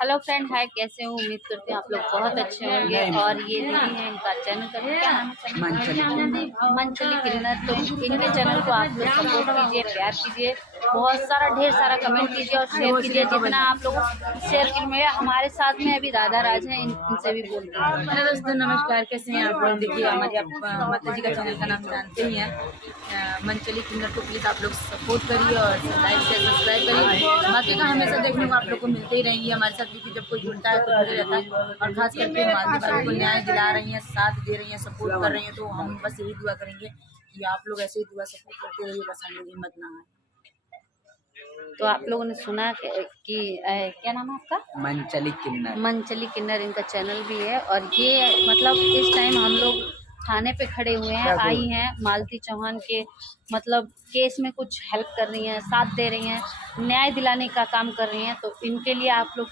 Hello friend, हाय, कैसे हो? उम्मीद करते हैं आप लोग बहुत अच्छे होंगे। और ये दीदी है, इनका चैनल का क्या नाम है? मंचली किन्नर। तो इनके चैनल को आप लोग सपोर्ट कीजिए, प्यार कीजिए, बहुत सारा ढेर सारा कमेंट कीजिए और शेयर कीजिए जितना आप लोग शेयर कीजिए। हमारे साथ में अभी दादा राज हैं, इनसे भी बोलते हैं। हेलो दोस्तों, नमस्कार। कैसे हैं आप लोग? देखिए, हमारे माता जी का चैनल का नाम जानते ही हैं, मंचली किन्नर को प्लीज़ आप लोग सपोर्ट करिए और लाइक शेयर सब्सक्राइब करिए। बाकी का हमेशा देखने को आप लोग को मिलते ही रहेंगे हमारे साथ, क्योंकि जब कोई जुड़ता है तो जुड़े रहता है। और खास करके मालती भाभी को न्याय दिला रही हैं, साथ दे रही हैं, सपोर्ट कर रही हैं, तो हम बस यही दुआ करेंगे कि आप लोग ऐसे ही दुआ सपोर्ट करते रहिए, बस हम लोग हिम्मत ना हारें। तो आप लोगों ने सुना कि क्या नाम है आपका? मंचली किन्नर। मंचली किन्नर इनका चैनल भी है। और ये मतलब इस टाइम हम लोग थाने पे खड़े हुए हैं, आई हैं मालती चौहान के मतलब केस में कुछ हेल्प कर रही हैं, साथ दे रही हैं, न्याय दिलाने का काम कर रही हैं। तो इनके लिए आप लोग